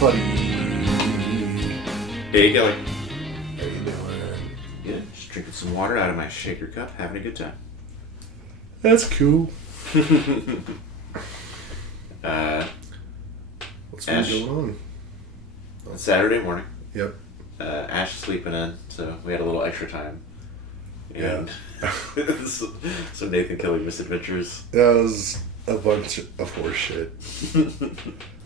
buddy. Hey, Kelly. How you doing? Yeah, just drinking some water out of my shaker cup, having a good time. That's cool. What's been Ash. going on? It's Saturday morning. Yep. Ash is sleeping in, so we had a little extra time. And some Nathan Kelly misadventures. That was a bunch of horse shit.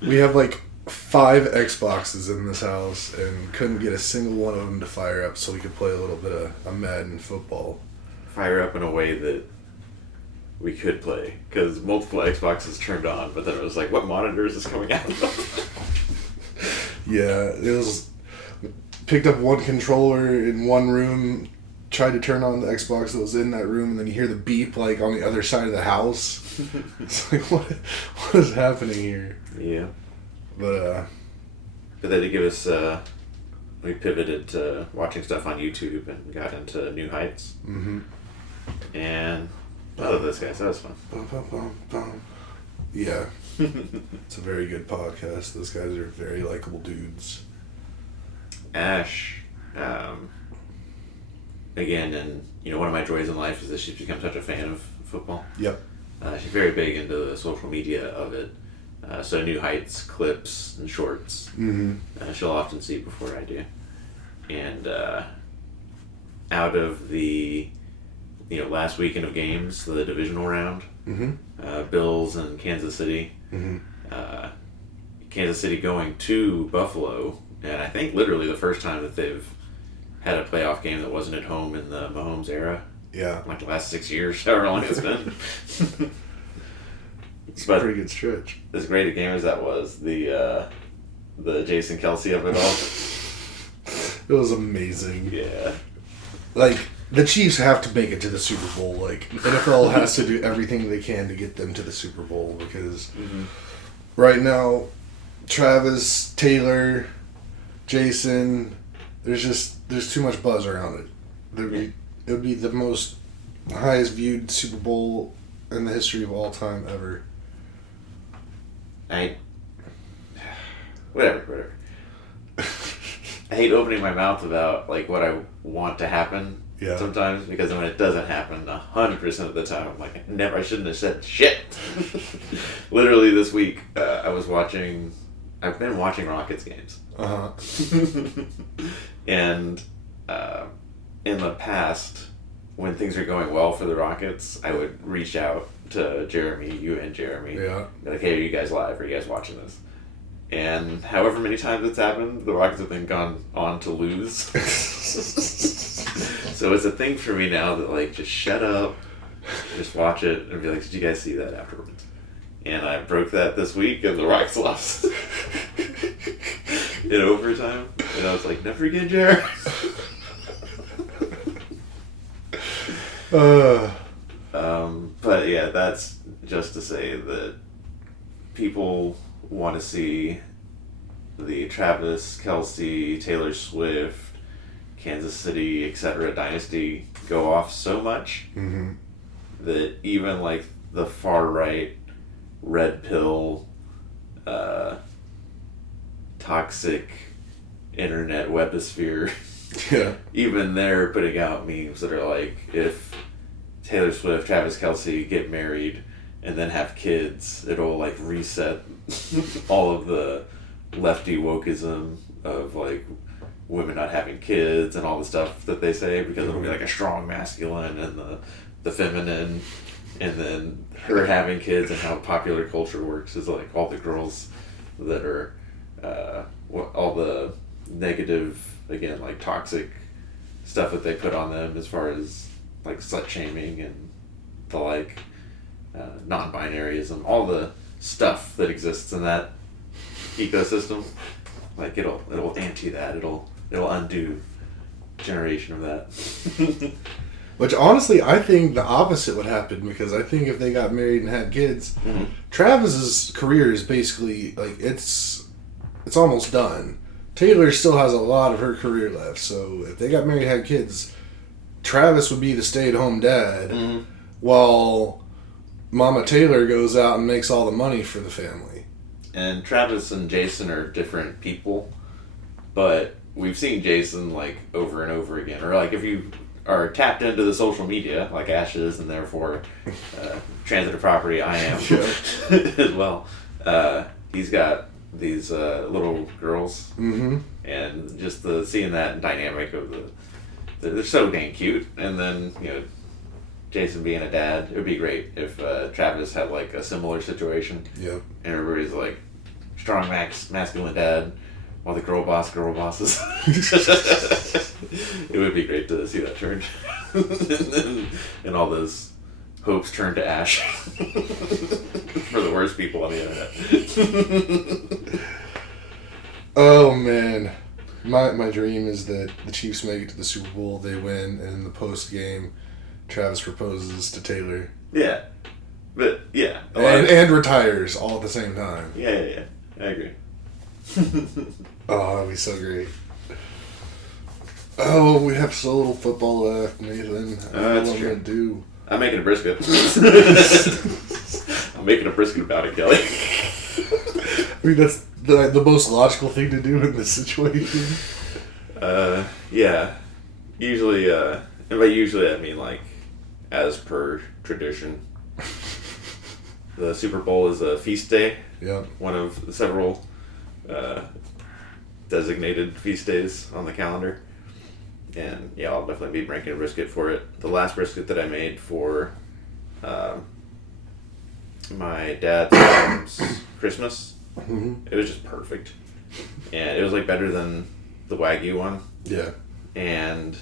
We have like 5 Xboxes in this house and couldn't get a single one of them to fire up so we could play a little bit of a Madden football. Fire up in a way that we could play, because multiple Xboxes turned on, but then it was like, what monitor is this coming out of? Yeah, it was... Picked up one controller in one room, tried to turn on the Xbox that was in that room, and then you hear the beep like on the other side of the house. It's like, what is happening here? Yeah. But they did give us, we pivoted to watching stuff on YouTube and got into New Heights. mm-hmm. And I love those guys, that was fun. Yeah. It's a very good podcast. Those guys are very likable dudes. Ash, again, and one of my joys in life is that she's become such a fan of football. Yep. She's very big into the social media of it. So New Heights clips and shorts, Mm-hmm. She'll often see before I do. And out of the last weekend of games, the divisional round, Mm-hmm. Bills and Kansas City. Mm-hmm. Kansas City going to Buffalo, and I think literally the first time that they've had a playoff game that wasn't at home in the Mahomes era. Yeah. Like the last 6 years, however long it's been. It's a pretty good stretch. As great a game as that was, the Jason Kelsey of it all. It was amazing. Yeah. Like, the Chiefs have to make it to the Super Bowl. Like, NFL has to do everything they can to get them to the Super Bowl because right now, Travis, Taylor, Jason, there's too much buzz around it. It would be the most highest viewed Super Bowl in the history of all time ever. Whatever. I hate opening my mouth about like what I want to happen sometimes, because when it doesn't happen 100% of the time, I'm like, I shouldn't have said shit. Literally this week, I've been watching Rockets games. And in the past, when things are going well for the Rockets, I would reach out to Jeremy, you and Jeremy. Yeah. Be like, hey, are you guys live? Are you guys watching this? And however many times it's happened, the Rockets have been gone on to lose. So it's a thing for me now that, like, just shut up, just watch it, and be like, did you guys see that afterwards? And I broke that this week, and the Rockets lost in overtime. And I was like, never again, Jared. But yeah, that's just to say that people want to see the Travis Kelce, Taylor Swift, Kansas City, etc. dynasty go off so much that even like the far right, red pill, toxic internet webosphere, even they're putting out memes that are like, if Taylor Swift, Travis Kelce get married and then have kids, it'll like reset all of the lefty wokeism of like women not having kids and all the stuff that they say, because it'll be like a strong masculine and the feminine, and then her having kids, and how popular culture works is like all the girls that are all the negative, again, like toxic stuff that they put on them as far as like slut shaming and the like, non-binaryism, all the stuff that exists in that ecosystem. Like it'll anti that, it'll undo generation of that. Which honestly, I think the opposite would happen, because I think if they got married and had kids, Travis's career is basically like it's almost done. Taylor still has a lot of her career left, so if they got married and had kids, Travis would be the stay-at-home dad, while Mama Taylor goes out and makes all the money for the family. And Travis and Jason are different people, but we've seen Jason like over and over again. Or like if you are tapped into the social media, like Ash is, and therefore transitive property I am as well. He's got these little girls, and just seeing that dynamic of they're so dang cute. And then Jason being a dad, it would be great if Travis had like a similar situation. Yep. And everybody's like strong masculine dad, while the girl bosses. It would be great to see that turn, and all those hopes turn to ash for the worst people on the internet. Oh man, my dream is that the Chiefs make it to the Super Bowl, they win, and in the post game, Travis proposes to Taylor. Yeah, but yeah, and retires all at the same time. Yeah. I agree. Oh, that'd be so great. Oh, we have so little football left, Nathan. What am I gonna do? I'm making a brisket. I'm making a brisket about it, Kelly. I mean, that's the most logical thing to do in this situation. Yeah. Usually, and by usually I mean like, as per tradition. The Super Bowl is a feast day. Yeah. One of several designated feast days on the calendar. And yeah, I'll definitely be making a brisket for it. The last brisket that I made for my dad's mom's Christmas, it was just perfect. And it was like better than the Wagyu one. Yeah. And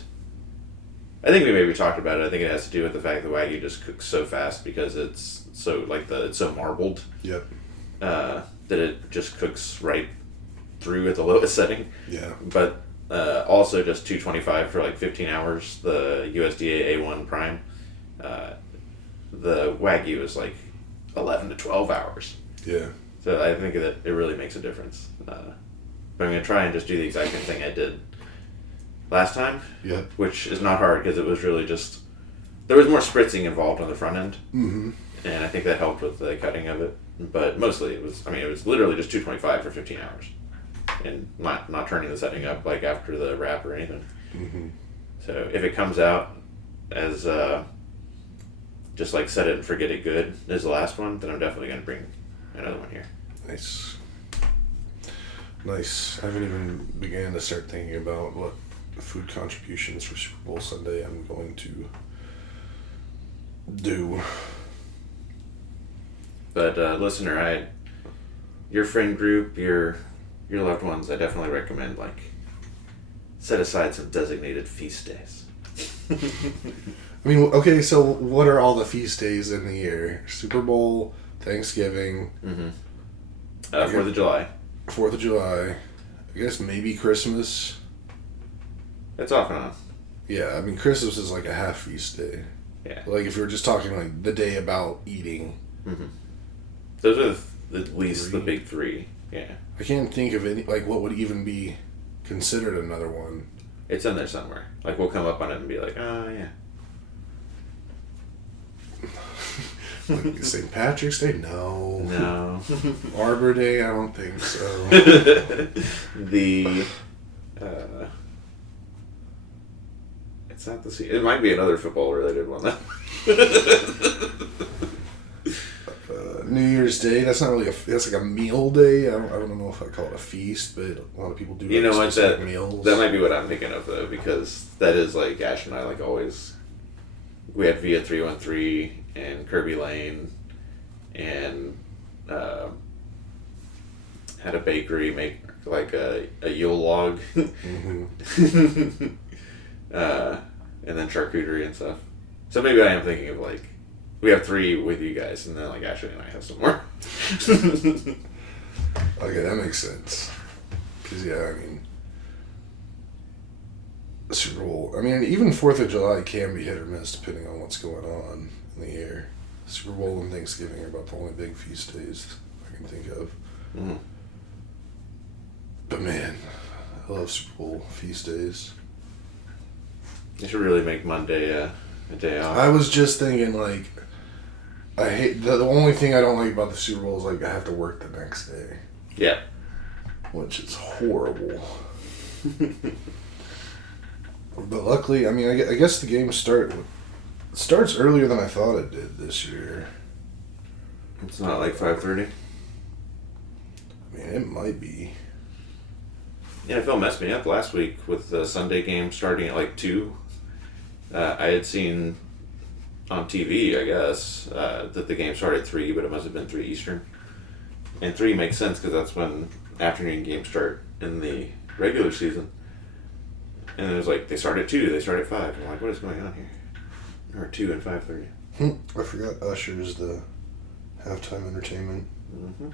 I think we maybe talked about it. I think it has to do with the fact that Wagyu just cooks so fast because it's so it's so marbled. Yep. That it just cooks right through at the lowest setting. Yeah. But also just $225 for like 15 hours. The USDA A1 Prime. The Wagyu is like 11 to 12 hours. Yeah. So I think that it really makes a difference. But I'm gonna try and just do the exact same thing I did last time. Yeah. Which is not hard because it was really just there was more spritzing involved on the front end. Mm-hmm. And I think that helped with the cutting of it. But mostly it was literally just $225 for 15 hours. And not turning the setting up like after the wrap or anything. Mm-hmm. So if it comes out as just like set it and forget it good as the last one, then I'm definitely going to bring another one here. Nice. I haven't even began to start thinking about what food contributions for Super Bowl Sunday I'm going to do. But listener, your friend group, your loved ones, I definitely recommend like set aside some designated feast days. I mean, okay, so what are all the feast days in the year? Super Bowl, Thanksgiving, 4th of July. 4th of July, I guess maybe Christmas. It's off and on. Yeah, I mean, Christmas is like a half feast day. Yeah. Like if we were just talking like the day about eating. Mm-hmm. Those are at least the big three. Yeah. I can't think of any, like what would even be considered another one. It's in there somewhere. Like we'll come up on it and be like, oh yeah. Like St. Patrick's Day? No. Arbor Day? I don't think so. It's not the it might be another football related one though. New Year's Day, that's not really that's like a meal day. I don't know if I call it a feast, but a lot of people do. You know what, meals. That might be what I'm thinking of though, because that is like Ash and I like always. We had Via 313 and Kirby Lane, and had a bakery make like a Yule log, and then charcuterie and stuff. So maybe I am thinking of like. We have 3 with you guys, and then like Ashley and I have some more. Okay, that makes sense. Because yeah, I mean, Super Bowl. I mean, even 4th of July can be hit or miss depending on what's going on in the year. Super Bowl and Thanksgiving are about the only big feast days I can think of. Mm. But man, I love Super Bowl feast days. You should really make Monday a day off. I was just thinking like. I hate the only thing I don't like about the Super Bowl is like I have to work the next day. Yeah. Which is horrible. But luckily, I mean, I guess the game starts earlier than I thought it did this year. It's not like 5:30. I mean, it might be. Yeah, NFL messed me up last week with the Sunday game starting at like 2. I had seen on TV, I guess, that the game started at 3, but it must have been 3 Eastern. And 3 makes sense because that's when afternoon games start in the regular season. And it was like, they start at 2, they start at 5. I'm like, what is going on here? There are 2 and 5:30. I forgot Usher's the halftime entertainment. Mm-hmm.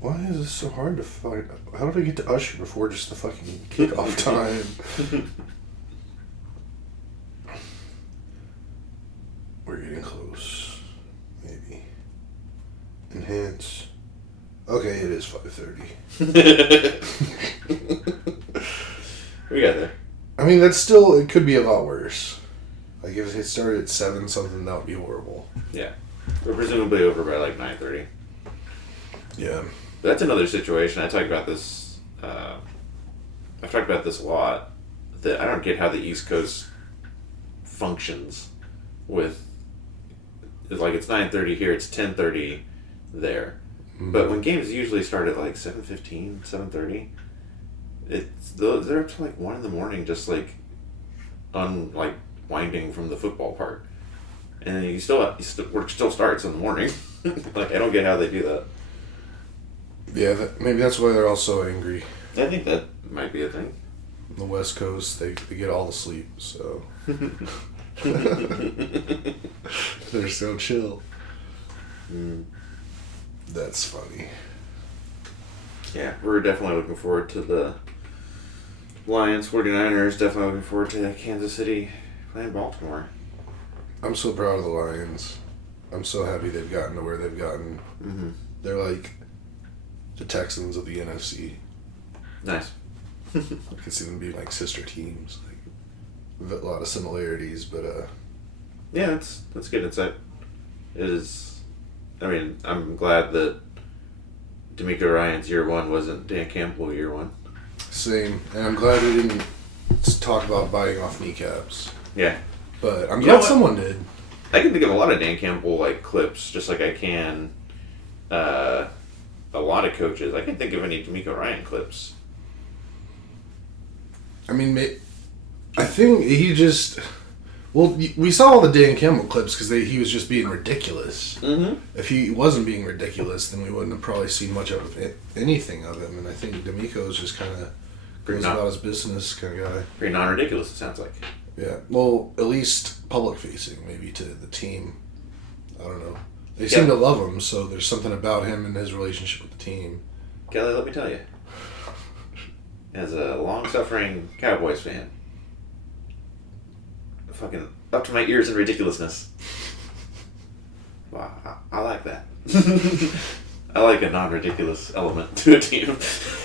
Why is this so hard to find? How did I get to Usher before just the fucking kickoff time? We're getting close. Maybe. Enhance. Okay, it is 5:30. We got there. I mean, that's still, it could be a lot worse. Like, if it started at 7 something, that would be horrible. Yeah. We're presumably over by like 9:30. Yeah. That's another situation. I talk about this, I've talked about this a lot, that I don't get how the East Coast functions with, like, it's 9:30 here, it's 10:30 there. Mm-hmm. But when games usually start at like 7:15, 7:30, they're up to like 1 in the morning, just like winding from the football part, and then work still starts in the morning. Like, I don't get how they do that. Yeah, maybe that's why they're all so angry. I think that might be a thing. On the West Coast, they get all the sleep, so they're so chill. Mm. That's funny. Yeah, we're definitely looking forward to the Lions, 49ers, definitely looking forward to Kansas City playing Baltimore. I'm so proud of the Lions. I'm so happy they've gotten to where they've gotten. Mm-hmm. They're like the Texans of the NFC. Nice. I can see them being like sister teams. Like, a lot of similarities, but yeah, that's good insight. It is. I mean, I'm glad that D'Amico Ryan's year 1 wasn't Dan Campbell year 1. Same, and I'm glad we didn't talk about biting off kneecaps. Yeah, but I'm glad someone did. I can think of a lot of Dan Campbell like clips, just like I can a lot of coaches. I can think of any D'Amico Ryan clips. I mean, I think he just. Well, we saw all the Dan Campbell clips because he was just being ridiculous. Mm-hmm. If he wasn't being ridiculous, then we wouldn't have probably seen much of anything of him. And I think D'Amico is just kind of goes about his business kind of guy. Pretty non-ridiculous, it sounds like. Yeah. Well, at least public-facing, maybe to the team. I don't know. They seem to love him, so there's something about him and his relationship with the team. Kelly, let me tell you. As a long-suffering Cowboys fan, fucking up to my ears in ridiculousness. Wow, I like that. I like a non-ridiculous element to a team.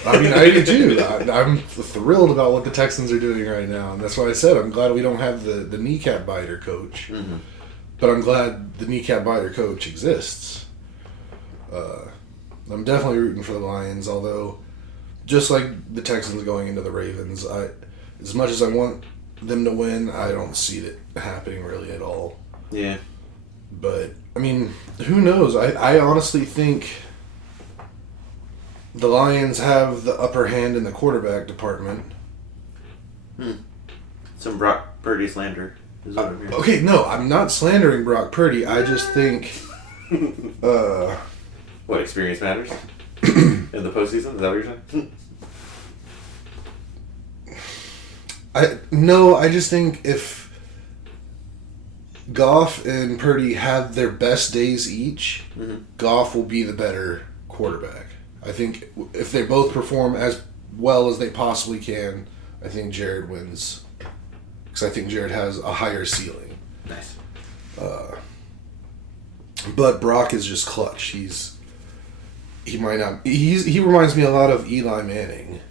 I mean, I do too. I'm thrilled about what the Texans are doing right now, and that's why I said I'm glad we don't have the kneecap biter coach. Mm-hmm. But I'm glad the kneecap biter coach exists. I'm definitely rooting for the Lions, although just like the Texans going into the Ravens, as much as I want them to win, I don't see it happening really at all. Yeah. But, I mean, who knows? I honestly think the Lions have the upper hand in the quarterback department. Some Brock Purdy slander is what I'm hearing. Okay, no, I'm not slandering Brock Purdy. I just think... what, experience matters? In the postseason? Is that what you're saying? I just think if Goff and Purdy have their best days each, Goff will be the better quarterback. I think if they both perform as well as they possibly can, I think Jared wins. Because I think Jared has a higher ceiling. Nice. But Brock is just clutch. He reminds me a lot of Eli Manning.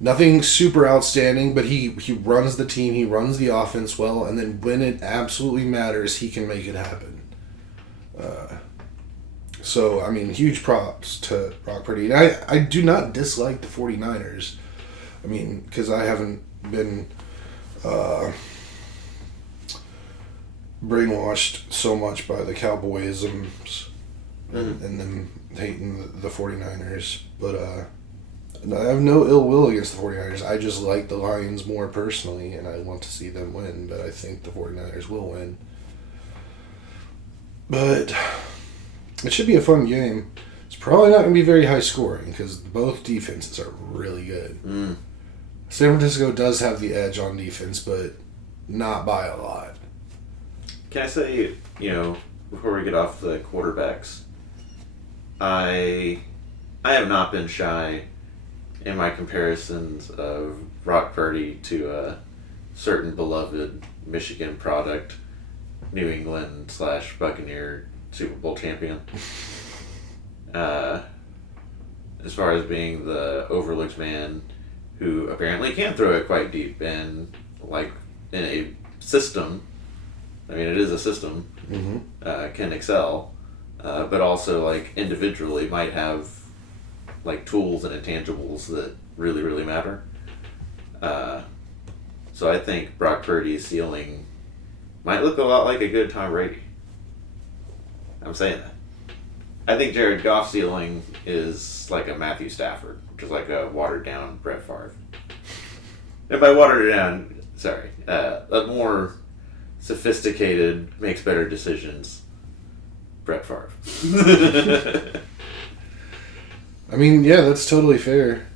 Nothing super outstanding, but he runs the team, he runs the offense well, and then when it absolutely matters, he can make it happen. So, I mean, huge props to Brock Purdy. And I do not dislike the 49ers. I mean, because I haven't been brainwashed so much by the Cowboysms and them hating the 49ers. But I have no ill will against the 49ers. I just like the Lions more personally, and I want to see them win. But I think the 49ers will win. But it should be a fun game. It's probably not going to be very high scoring because both defenses are really good. San Francisco does have the edge on defense, but not by a lot. Can I say, before we get off the quarterbacks, I have not been shy in my comparisons of Brock Purdy to a certain beloved Michigan product, New England / Buccaneer Super Bowl champion. As far as being the overlooked man who apparently can throw it quite deep and in a system, I mean it is a system, can excel, but also individually might have tools and intangibles that really, really matter. So I think Brock Purdy's ceiling might look a lot like a good Tom Brady. I'm saying that. I think Jared Goff's ceiling is like a Matthew Stafford, which is like a watered down Brett Favre. And by watered down, sorry, a more sophisticated, makes better decisions Brett Favre. I mean, yeah, that's totally fair.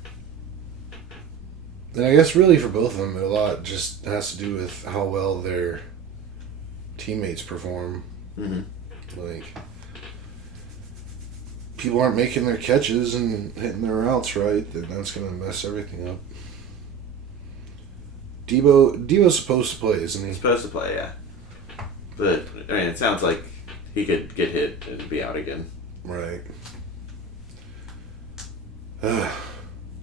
And I guess really for both of them, a lot just has to do with how well their teammates perform. People aren't making their catches and hitting their routes right, then that's going to mess everything up. Debo's supposed to play, isn't he? He's supposed to play, yeah. But, I mean, it sounds like he could get hit and be out again. Right.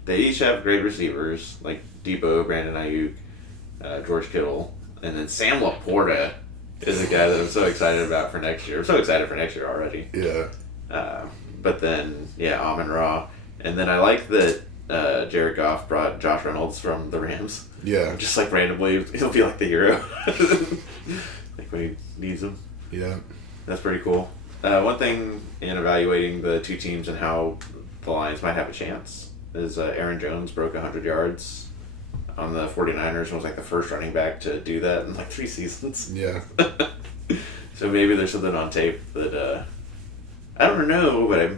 They each have great receivers, like Debo, Brandon Ayuk, George Kittle, and then Sam Laporta is a guy that I'm so excited about for next year. I'm so excited for next year already. Yeah. But then, Amon-Ra. And then I like that Jared Goff brought Josh Reynolds from the Rams. Yeah. Just randomly, he'll be like the hero. When he needs him. Yeah. That's pretty cool. One thing in evaluating the two teams and how the Lions might have a chance is Aaron Jones broke 100 yards on the 49ers and was the first running back to do that in 3 seasons. Yeah. So maybe there's something on tape that I don't know, but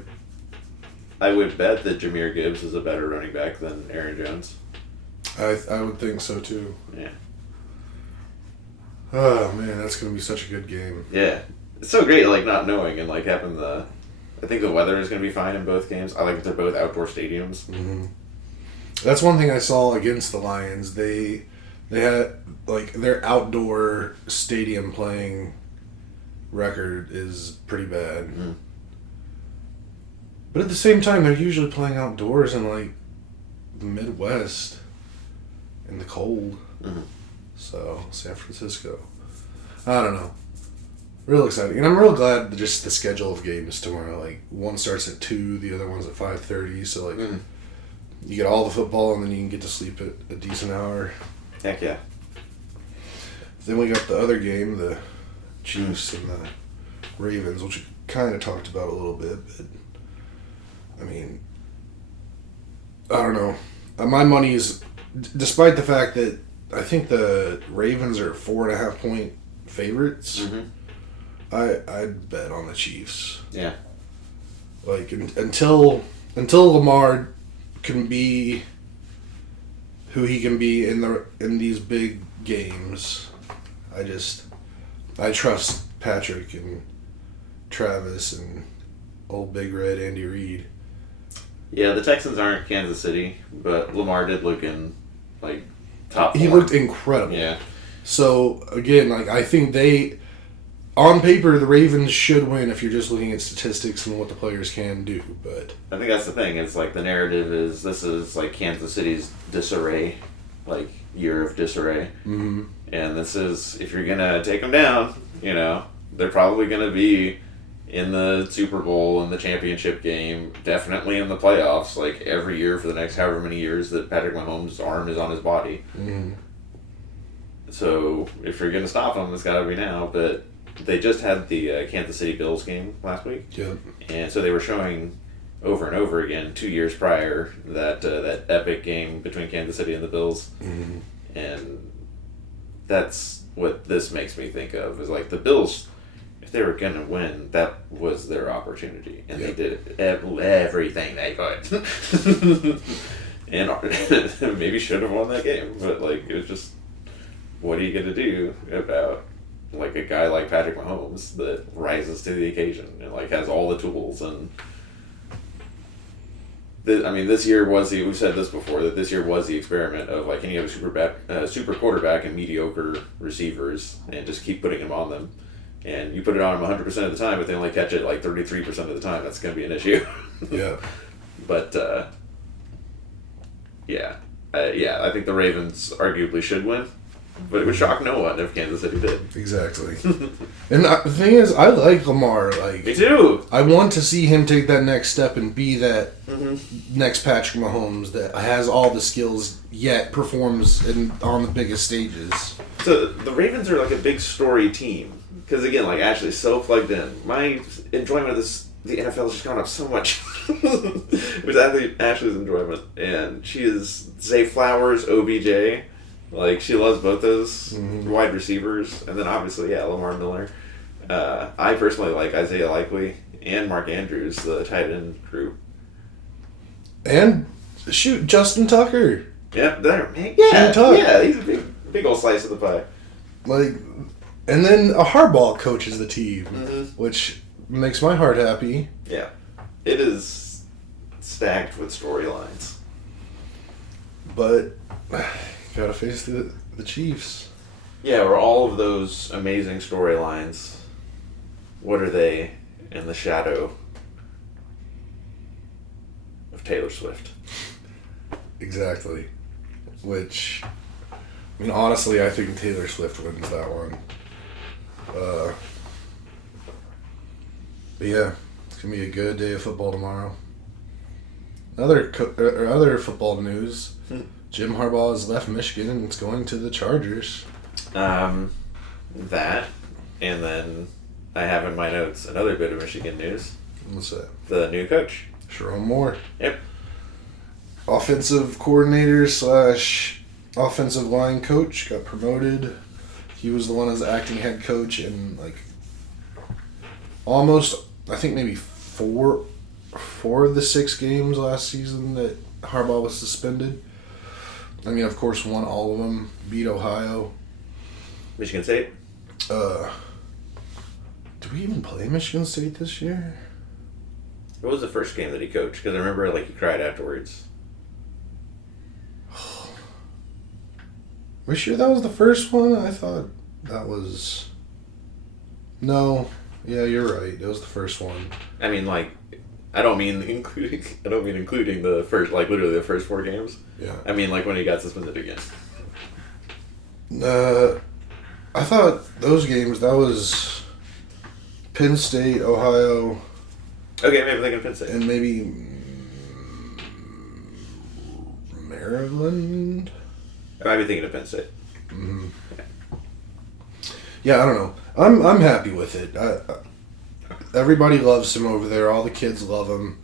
I would bet that Jahmyr Gibbs is a better running back than Aaron Jones. I would think so too. Yeah. Oh man, that's gonna be such a good game. Yeah, it's so great not knowing and having the. I think the weather is gonna be fine in both games. I like that they're both outdoor stadiums. Mm-hmm. That's one thing I saw against the Lions. They had their outdoor stadium playing record is pretty bad. Mm. But at the same time, they're usually playing outdoors in the Midwest in the cold. Mm-hmm. So San Francisco, I don't know. Real exciting, and I'm real glad that just the schedule of games tomorrow. One starts at 2, the other one's at 5:30. So you get all the football, and then you can get to sleep at a decent hour. Heck yeah. Then we got the other game, the Chiefs and the Ravens, which we kind of talked about a little bit, but I mean, I don't know. My money is, despite the fact that I think the Ravens are 4.5 point favorites, I'd bet on the Chiefs. Yeah. Until Lamar can be who he can be in these big games, I trust Patrick and Travis and old Big Red Andy Reid. Yeah, the Texans aren't Kansas City, but Lamar did look in top 4. He looked incredible. Yeah. So again, I think on paper the Ravens should win if you're just looking at statistics and what the players can do. But I think that's the thing. It's the narrative is this is Kansas City's disarray, year of disarray, and this is if you're gonna take them down, they're probably gonna be in the Super Bowl, in the championship game, definitely in the playoffs, like every year for the next however many years that Patrick Mahomes' arm is on his body. Mm-hmm. So if you're going to stop him, it's got to be now. But they just had the Kansas City Bills game last week. Yep. And so they were showing over and over again 2 years prior that epic game between Kansas City and the Bills. Mm-hmm. And that's what this makes me think of, is like the Bills, if they were going to win, that was their opportunity. And they did everything they could. And maybe should have won that game. But like, it was just, what are you going to do about like a guy like Patrick Mahomes that rises to the occasion and like has all the tools? And this year was we've said this before, that this year was the experiment of like, can you have a super quarterback and mediocre receivers and just keep putting them on them, and you put it on them 100% of the time, but they only catch it like 33% of the time. That's going to be an issue. Yeah. But I think the Ravens arguably should win. But it would shock no one if Kansas City did. Exactly. And the thing is, I like Lamar. Like, me too. I want to see him take that next step and be that next Patrick Mahomes that has all the skills yet performs on the biggest stages. So the Ravens are like a big story team. Because again, like Ashley's so plugged in. My enjoyment of the NFL has just gone up so much. With Ashley's enjoyment. And she is Zay Flowers, OBJ. Like, she loves both those wide receivers. And then, obviously, Lamar Miller. I personally like Isaiah Likely and Mark Andrews, the tight end group. And, Justin Tucker. Yep, he's a big old slice of the pie. Like, and then a Harbaugh coaches the team, which makes my heart happy. Yeah. It is stacked with storylines. But gotta face the Chiefs. Yeah, or all of those amazing storylines, what are they in the shadow of Taylor Swift? Exactly. Which, I mean, honestly, I think Taylor Swift wins that one. But yeah, it's gonna be a good day of football tomorrow. Other football news. Jim Harbaugh has left Michigan and it's going to the Chargers. That, and then I have in my notes another bit of Michigan news. What's that? The new coach. Sherrone Moore. Yep. Offensive coordinator / offensive line coach got promoted. He was the one as acting head coach in like almost, I think maybe four of the 6 games last season that Harbaugh was suspended. I mean, of course, won all of them. Beat Ohio. Michigan State? Did we even play Michigan State this year? What was the first game that he coached? Because I remember, like, he cried afterwards. Are we sure that was the first one? I thought that was... No. Yeah, you're right. It was the first one. I mean, like... I don't mean including the first, like, literally the first 4 games. Yeah. I mean, like, when he got suspended again. I thought those games, that was Penn State, Ohio. Okay, maybe I'm thinking Penn State. And maybe Maryland? I might be thinking of Penn State. Mm-hmm. Yeah, I don't know. I'm happy with it. Everybody loves him over there. All the kids love him.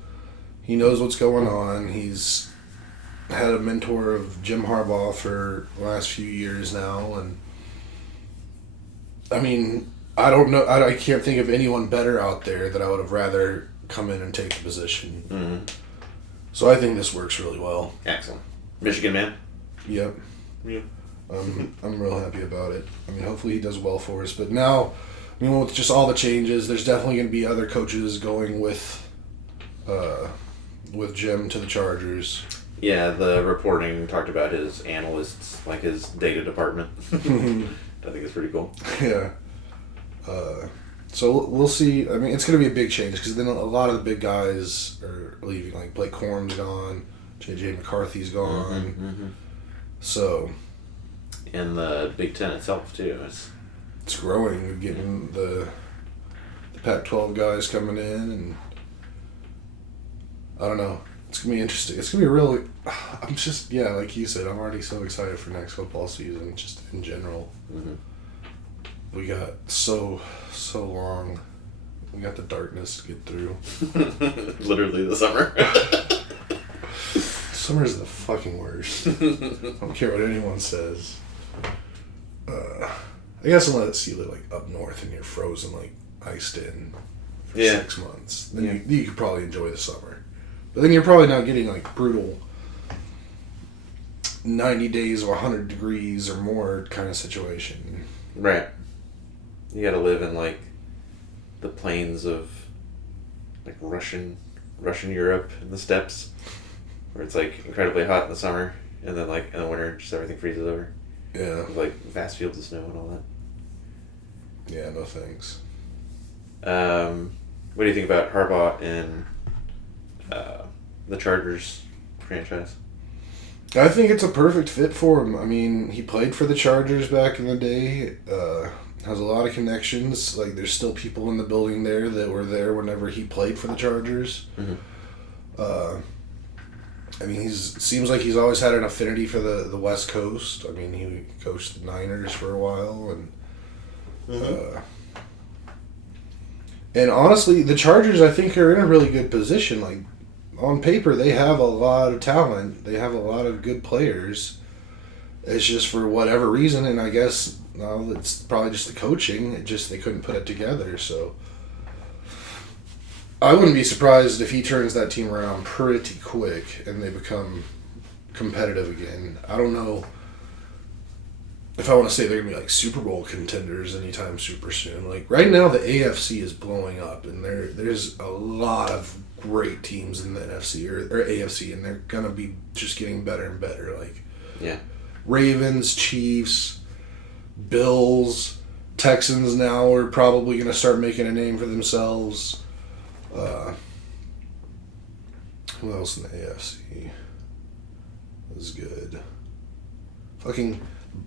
He knows what's going on. He's had a mentor of Jim Harbaugh for the last few years now. And I mean, I don't know. I can't think of anyone better out there that I would have rather come in and take the position. Mm-hmm. So I think this works really well. Excellent. Michigan man? Yep. Yeah. I'm real happy about it. I mean, hopefully he does well for us. But now, I mean, with just all the changes, there's definitely going to be other coaches going with Jim to the Chargers. Yeah, the reporting talked about his analysts, like his data department. I think it's pretty cool. Yeah. So we'll see. I mean, it's going to be a big change because then a lot of the big guys are leaving. Like Blake Corum's gone, J.J. McCarthy's gone. Mm-hmm. So. And the Big Ten itself too. It's growing. We're getting the the Pac-12 guys coming in, and I don't know. It's going to be interesting. It's going to be really... I'm just... Yeah, like you said, I'm already so excited for next football season, just in general. Mm-hmm. We got so long. We got the darkness to get through. Literally the summer. Summer's the fucking worst. I don't care what anyone says. I guess unless you live like up north and you're frozen, like iced in for 6 months, then you could probably enjoy the summer. But then you're probably not getting like brutal 90 days or 100 degrees or more kind of situation. Right. You gotta live in like the plains of like Russian Europe in the steppes, where it's like incredibly hot in the summer, and then like in the winter just everything freezes over. Yeah. With, like vast fields of snow and all that. Yeah, no thanks. What do you think about Harbaugh and the Chargers franchise? I think it's a perfect fit for him. I mean, he played for the Chargers back in the day. Has a lot of connections. Like, there's still people in the building there that were there whenever he played for the Chargers. Mm-hmm. I mean, seems like he's always had an affinity for the West Coast. I mean, he coached the Niners for a while, and and honestly, the Chargers, I think, are in a really good position. Like, on paper, they have a lot of talent. They have a lot of good players. It's just for whatever reason, and I guess it's probably just the coaching. They couldn't put it together. So I wouldn't be surprised if he turns that team around pretty quick and they become competitive again. I don't know if I want to say they're going to be like Super Bowl contenders anytime super soon. Like, right now, the AFC is blowing up, and there's a lot of great teams in the NFC or AFC, and they're going to be just getting better and better. Like, Ravens, Chiefs, Bills, Texans now are probably going to start making a name for themselves. Who else in the AFC is good? Fucking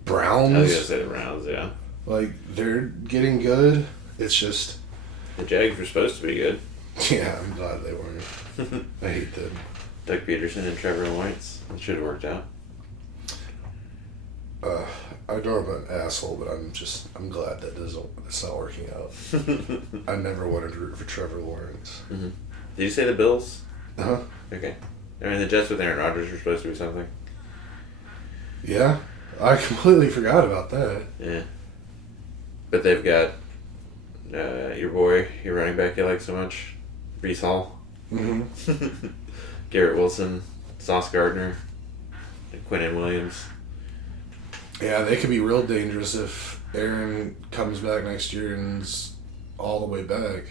Browns. I was gonna say the Browns, yeah. Like, they're getting good. It's just... The Jags were supposed to be good. Yeah, I'm glad they weren't. I hate them. Doug Peterson and Trevor Lawrence. It should have worked out. I know I'm an asshole, but I'm glad that it's not working out. I never wanted to root for Trevor Lawrence. Mm-hmm. Did you say the Bills? Uh-huh. Okay. I mean, the Jets with Aaron Rodgers were supposed to be something. Yeah. I completely forgot about that. Yeah. But they've got your boy, your running back you like so much, Breece Hall. Mm-hmm. Garrett Wilson, Sauce Gardner, and Quinnen Williams. Yeah, they could be real dangerous if Aaron comes back next year and is all the way back.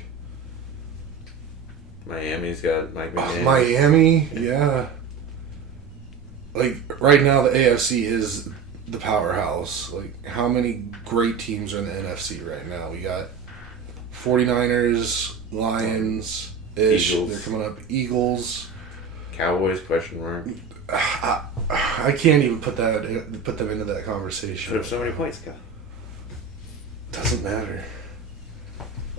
Miami's got Mike McDaniel. Miami, yeah. Like, right now, the AFC is the powerhouse. Like, how many great teams are in the NFC right now? We got 49ers, Lions-ish. Eagles. They're coming up. Eagles. Cowboys, question mark. I can't even put them into that conversation. Put up so many points, Kyle. Doesn't matter.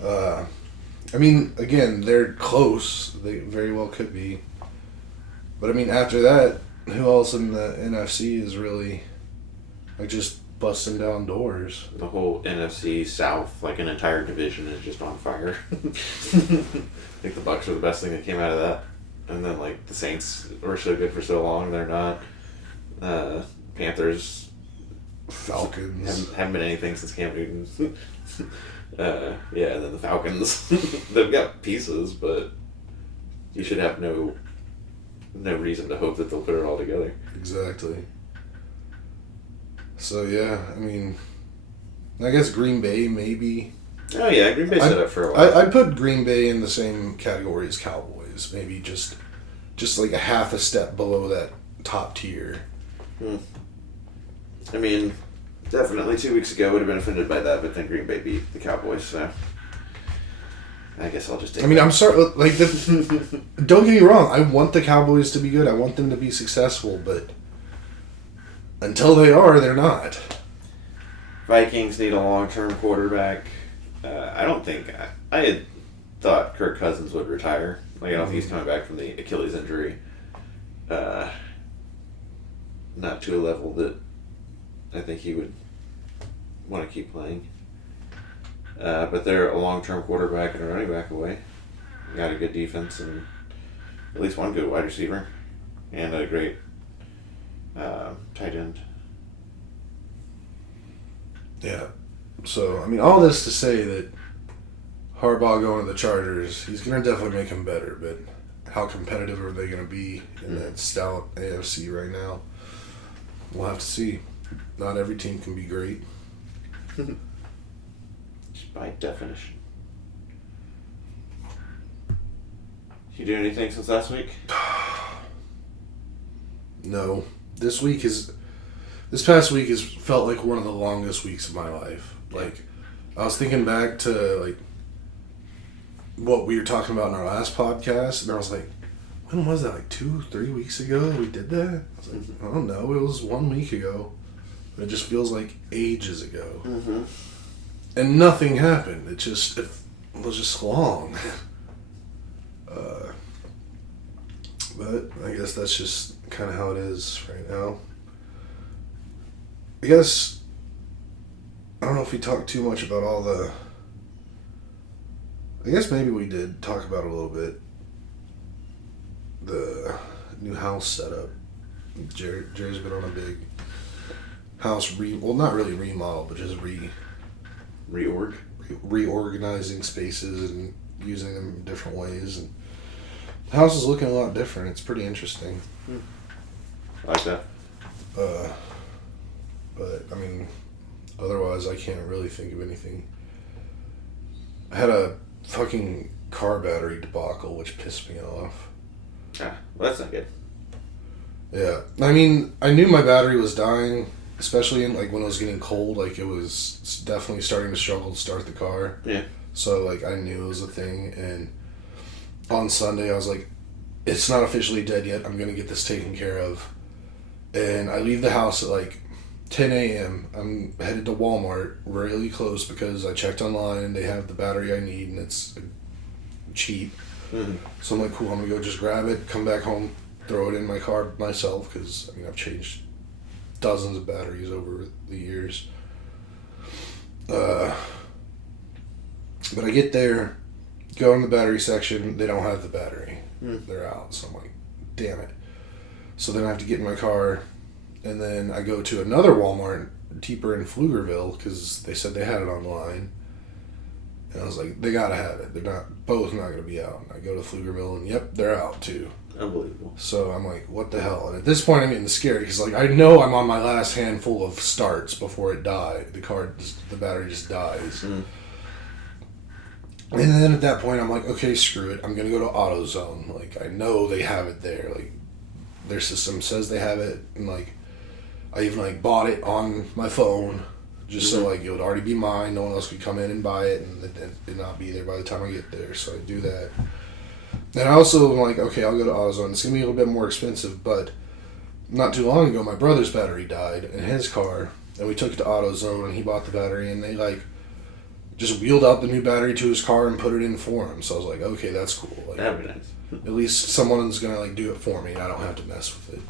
I mean, again, they're close. They very well could be. But, I mean, after that, who else in the NFC is really, like, just busting down doors? The whole NFC South, like an entire division, is just on fire. I think the Bucs were the best thing that came out of that. And then, like, the Saints were so good for so long, they're not. Panthers. Falcons. Haven't been anything since Cam Newton. And then the Falcons. They've got pieces, but you should have no reason to hope that they'll put it all together. Exactly. So, yeah, I mean, I guess Green Bay, maybe. Oh, yeah, Green Bay set up for a while. I'd put Green Bay in the same category as Cowboys. Maybe just like a half a step below that top tier. I mean, definitely 2 weeks ago would have been offended by that, but then Green Bay beat the Cowboys, so I guess I'll just take I'm sorry, like, don't get me wrong, I want the Cowboys to be good, I want them to be successful, but until they are, they're not. Vikings need a long-term quarterback. I don't think... I had thought Kirk Cousins would retire. Like, I don't think he's coming back from the Achilles injury. Not to a level that I think he would want to keep playing. But they're a long-term quarterback and a running back away. Got a good defense and at least one good wide receiver and a great tight end. Yeah. So, I mean, all this to say that Harbaugh going to the Chargers, he's going to definitely make him better, but how competitive are they going to be in that stout AFC right now? We'll have to see. Not every team can be great. Just by definition. You do anything since last week? No. This past week has felt like one of the longest weeks of my life. Like, I was thinking back to, like, what we were talking about in our last podcast, and I was like, when was that? Like 2-3 weeks ago we did that? I was like, I don't know. It was 1 week ago. But it just feels like ages ago. Mm-hmm. And nothing happened. It was just long. But I guess that's just kind of how it is right now. I guess, I don't know if we talked too much about all the... I guess maybe we did talk about a little bit the new house setup. Jerry's been on a big house not really remodel, but just reorganizing spaces and using them in different ways. And the house is looking a lot different. It's pretty interesting. I like that. But I mean, otherwise I can't really think of anything. I had a fucking car battery debacle, which pissed me off. Well, that's not good. Yeah, I mean, I knew my battery was dying, especially in, like, when it was getting cold. Like, it was definitely starting to struggle to start the car. Yeah. So, like, I knew it was a thing, and on Sunday I was like, it's not officially dead yet. I'm gonna get this taken care of. And I leave the house at like 10 a.m. I'm headed to Walmart, really close, because I checked online. They have the battery I need, and it's cheap. Mm-hmm. So I'm like, cool, I'm gonna go just grab it, come back home, throw it in my car myself, because I mean, I've changed dozens of batteries over the years. But I get there, go in the battery section, they don't have the battery. They're out. So I'm like, damn it. So then I have to get in my car, and then I go to another Walmart deeper in Pflugerville, because they said they had it online. And I was like, they gotta have it. They're both not gonna be out. And I go to Pflugerville, and yep, they're out too. Unbelievable. So I'm like, what the hell? And at this point, I'm getting scared, because like, I know I'm on my last handful of starts before it died. The battery just dies. And then at that point, I'm like, okay, screw it. I'm going to go to AutoZone. Like, I know they have it there. Like, their system says they have it. And, like, I even, like, bought it on my phone just so, like, it would already be mine. No one else could come in and buy it and it not be there by the time I get there. So I do that. And I also am like, okay, I'll go to AutoZone. It's going to be a little bit more expensive, but not too long ago, my brother's battery died in his car. And we took it to AutoZone, and he bought the battery, and they, like, just wheeled out the new battery to his car and put it in for him. So I was like, okay, that's cool. Like, That'd be nice. At least someone's gonna like do it for me, and I don't have to mess with it.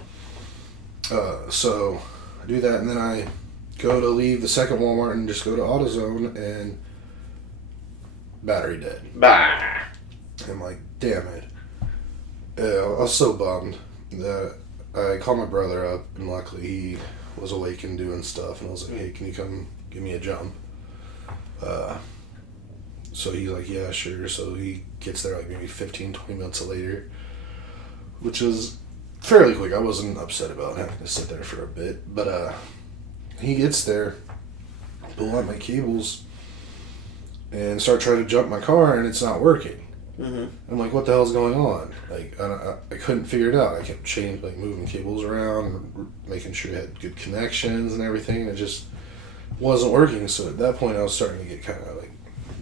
So I do that, and then I go to leave the second Walmart and just go to AutoZone, and battery dead. Bah. I'm like, damn it. I was so bummed that I called my brother up, and luckily he was awake and doing stuff, and I was like, hey, can you come give me a jump? So he's like, yeah, sure. So he gets there like maybe 15-20 minutes later, which was fairly quick. I wasn't upset about having to sit there for a bit, but he gets there, pull out my cables, and start trying to jump my car, and it's not working. I'm like, what the hell's going on? Like, I couldn't figure it out. I kept moving cables around, making sure it had good connections and everything, and it just wasn't working. So at that point, I was starting to get kind of like,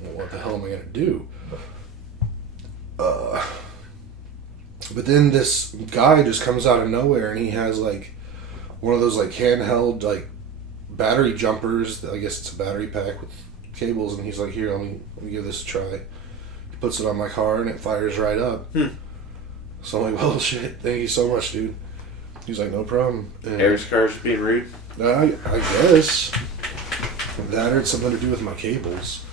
well, what the hell am I gonna do? But then this guy just comes out of nowhere, and he has like one of those like handheld like battery jumpers. I guess it's a battery pack with cables, and he's like, here, let me give this a try. He puts it on my car, and it fires right up. So I'm like, well, shit, thank you so much, dude. He's like, no problem. Eric's car's being rude? I guess. That had something to do with my cables.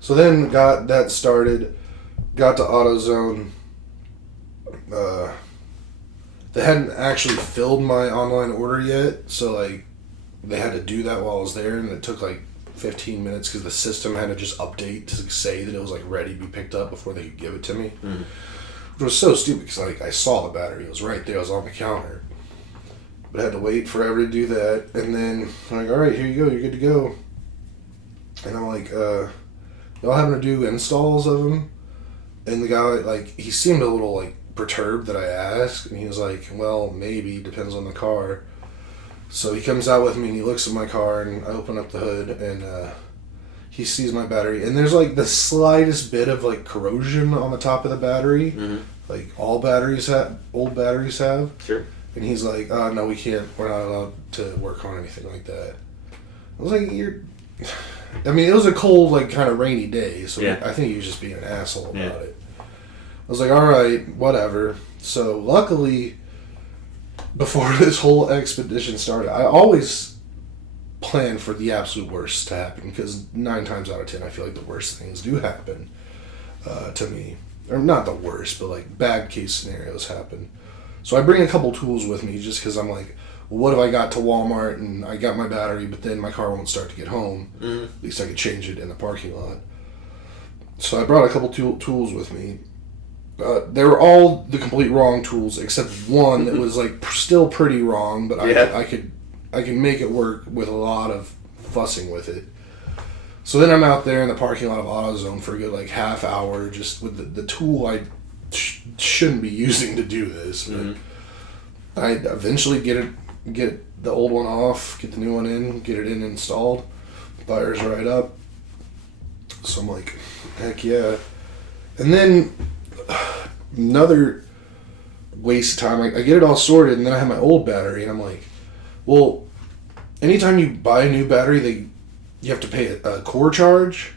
So then got that started, got to AutoZone. They hadn't actually filled my online order yet, so like they had to do that while I was there, and it took like 15 minutes because the system had to just update to say that it was like ready to be picked up before they could give it to me. Which was so stupid because like I saw the battery, it was right there, it was on the counter. But I had to wait forever to do that, and then I'm like, all right, here you go, you're good to go. And I'm like, y'all having to do installs of them? And the guy, like, he seemed a little like perturbed that I asked, and he was like, well, maybe, depends on the car. So he comes out with me and he looks at my car, and I open up the hood, and he sees my battery, and there's like the slightest bit of like corrosion on the top of the battery, like all batteries have, old batteries have. Sure. And he's like, no, we can't, we're not allowed to work on anything like that. I was like, I mean, it was a cold, like, kind of rainy day, so yeah. I think he was just being an asshole about it. I was like, all right, whatever. So, luckily, before this whole expedition started, I always plan for the absolute worst to happen, because 9 times out of 10, I feel like the worst things do happen to me. Or not the worst, but, like, bad case scenarios happen. So I bring a couple tools with me just because I'm like, well, what if I got to Walmart and I got my battery, but then my car won't start to get home? At least I could change it in the parking lot. So I brought a couple tools with me. They were all the complete wrong tools except one that was like still pretty wrong, but I can make it work with a lot of fussing with it. So then I'm out there in the parking lot of AutoZone for a good like half hour just with the tool I shouldn't be using to do this. But I eventually get the old one off, get the new one in, get it in installed, fires right up. So I'm like, heck yeah. And then another waste of time, I get it all sorted, and then I have my old battery, and I'm like, well, anytime you buy a new battery, you have to pay a core charge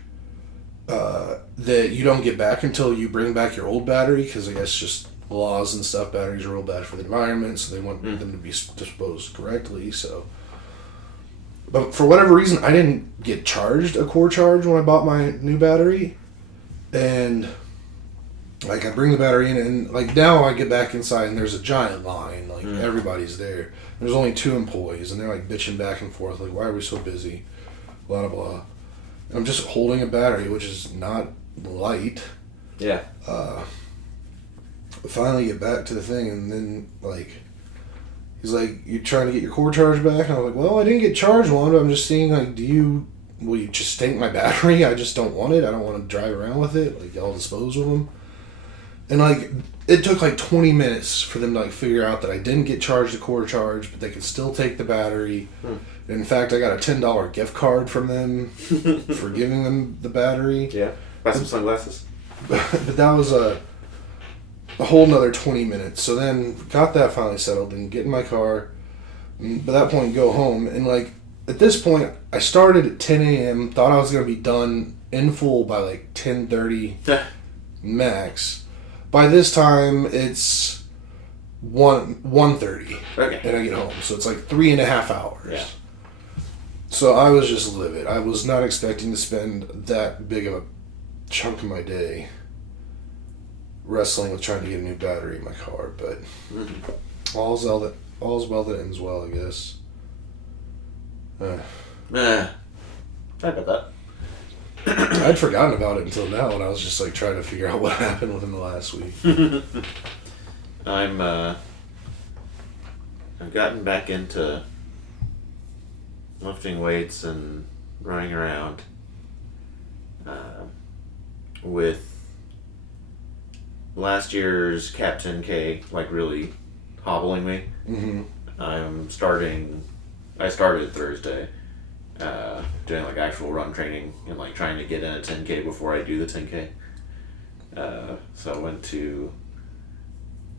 that you don't get back until you bring back your old battery, because I guess just laws and stuff, batteries are real bad for the environment, so they want them to be disposed correctly. So, but for whatever reason, I didn't get charged a core charge when I bought my new battery, and like I bring the battery in, and like now I get back inside and there's a giant line, like everybody's there. There's only 2 employees, and they're like bitching back and forth, like, why are we so busy, blah blah blah. And I'm just holding a battery, which is not light. Yeah. Finally get back to the thing, and then like he's like, you trying to get your core charge back? And I'm like, well, I didn't get charged one, but I'm just seeing, like, will you just take my battery? I just don't want it. I don't want to drive around with it. Like, I'll dispose of them. And like it took like 20 minutes for them to like figure out that I didn't get charged a core charge, but they could still take the battery. In fact, I got a $10 gift card from them for giving them the battery. Yeah. Buy some sunglasses. But that was a whole nother 20 minutes. So then got that finally settled and get in my car. And by that point, go home. And like at this point, I started at 10 a.m. Thought I was going to be done in full by like 10:30 max. By this time, it's 1:30, and I get home. So it's like 3.5 hours. Yeah. So I was just livid. I was not expecting to spend that big of a chunk of my day wrestling with trying to get a new battery in my car. But all's well that ends well, I guess. Sorry about that. I'd forgotten about it until now, and I was just like trying to figure out what happened within the last week. I've gotten back into lifting weights and running around with last year's Cap 10K like really hobbling me. I started Thursday doing like actual run training and like trying to get in a 10K before I do the 10K. So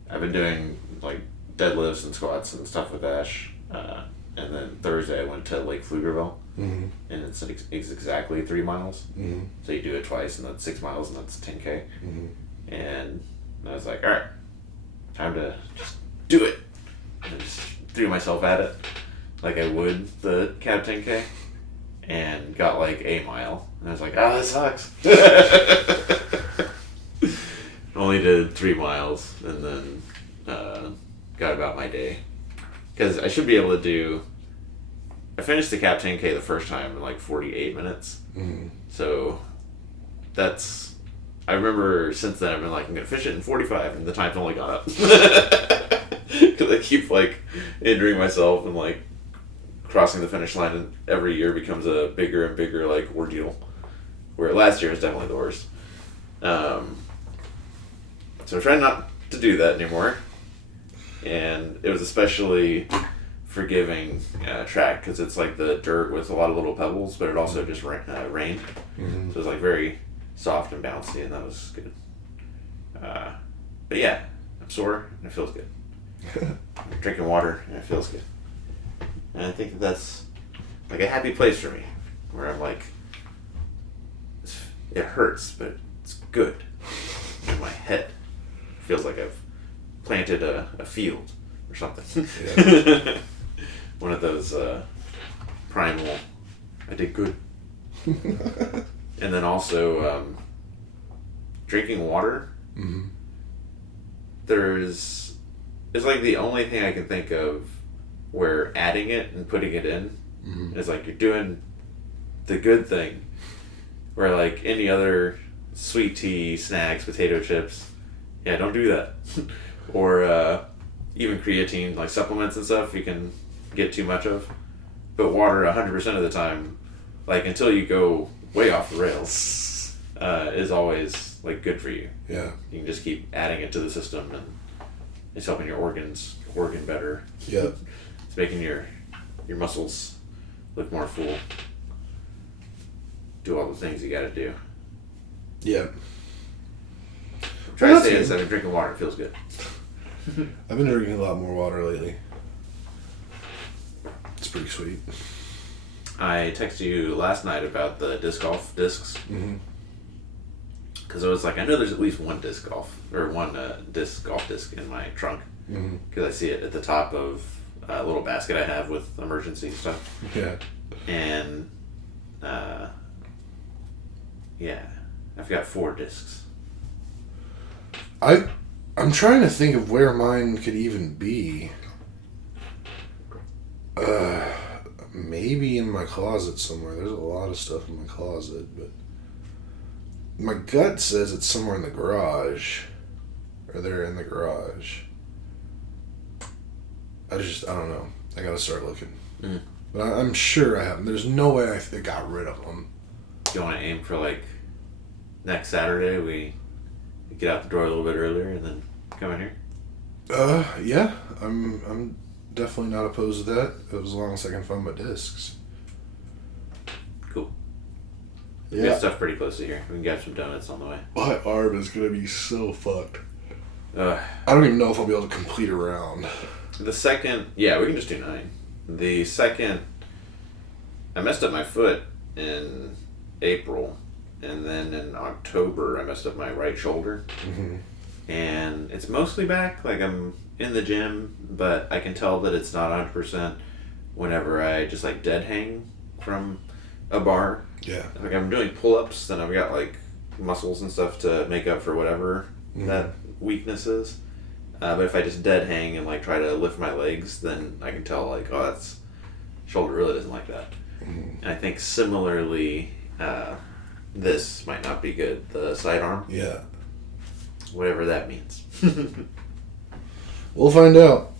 I've been doing like deadlifts and squats and stuff with Ash. And then Thursday I went to Lake Pflugerville. Mm-hmm. And it's exactly 3 miles. Mm-hmm. So you do it twice, and that's 6 miles, and that's 10K. Mm-hmm. And I was like, all right, time to just do it. And I just threw myself at it like I would the Cab 10K, and got like a mile. And I was like, that sucks. Only did 3 miles, and then got about my day. Because I should be able to do... I finished the Cab 10K the first time in like 48 minutes. Mm-hmm. So that's... I remember since then I've been like, I'm going to finish it in 45, and the time's only gone up. Because I keep like injuring myself and like crossing the finish line, and every year becomes a bigger and bigger like ordeal. Where last year was definitely the worst. So I'm trying not to do that anymore. And it was especially forgiving track because it's like the dirt with a lot of little pebbles, but it also just rained. Mm-hmm. So it was like very soft and bouncy, and that was good. But yeah, I'm sore and it feels good. I'm drinking water and it feels good. And I think that's like a happy place for me, where I'm like, it hurts, but it's good. In my head, it feels like I've planted a field or something. Yeah. One of those primal, I did good. And then also drinking water. Mm-hmm. It's like the only thing I can think of where adding it and putting it in Mm-hmm. is like you're doing the good thing. Where like any other sweet tea, snacks, potato chips, yeah, don't do that. Or even creatine, like supplements and stuff, you can get too much of. But water 100% of the time, like until you go way off the rails, is always like good for you. Yeah. You can just keep adding it to the system, and it's helping your organs working better. Yeah. It's making your muscles look more full. Do all the things you gotta do. Yeah. Try Well, to say that's instead of drinking water, it feels good. I've been drinking a lot more water lately. It's pretty sweet. I texted you last night about the disc golf discs. Mm-hmm. Because I was like, I know there's at least one disc golf, or one golf disc in my trunk. Mm-hmm. Because I see it at the top of a little basket I have with emergency stuff. Yeah. And, yeah, I've got 4 discs. I'm trying to think of where mine could even be. Maybe in my closet somewhere. There's a lot of stuff in my closet, but my gut says it's somewhere in the garage. Or they're in the garage. I don't know. I gotta start looking. Mm. But I'm sure I haven't. There's no way I got rid of them. Do you want to aim for like next Saturday? We get out the door a little bit earlier and then come in here. Yeah. I'm definitely not opposed to that, as long as I can find my discs. Cool. We Yeah. got stuff pretty close to here. We can get some donuts on the way. My arm is gonna be so fucked. Uh, I don't even know if I'll be able to complete a round. the second, yeah, we can just do 9. The second, I messed up my foot in April, and then in October I messed up my right shoulder. Mm-hmm. And it's mostly back, like I'm in the gym, but I can tell that it's not 100% whenever I just like dead hang from a bar. Yeah. Like I'm doing pull-ups, then I've got like muscles and stuff to make up for whatever that weakness is. But if I just dead hang and like try to lift my legs, then I can tell like, oh, that's shoulder really doesn't like that. Mm-hmm. And I think similarly, this might not be good. The sidearm, Yeah. whatever that means. We'll find out.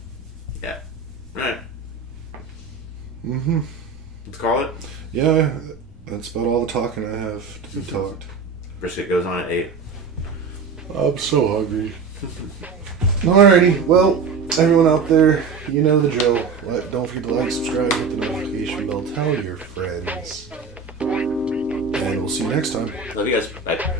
Yeah. All right. Mm-hmm. Let's call it. Yeah, that's about all the talking I have to be talked. Brisket goes on at 8. I'm so hungry. Alrighty, well, everyone out there, you know the drill. Don't forget to like, subscribe, hit the notification bell, tell your friends. And we'll see you next time. Love you guys. Bye.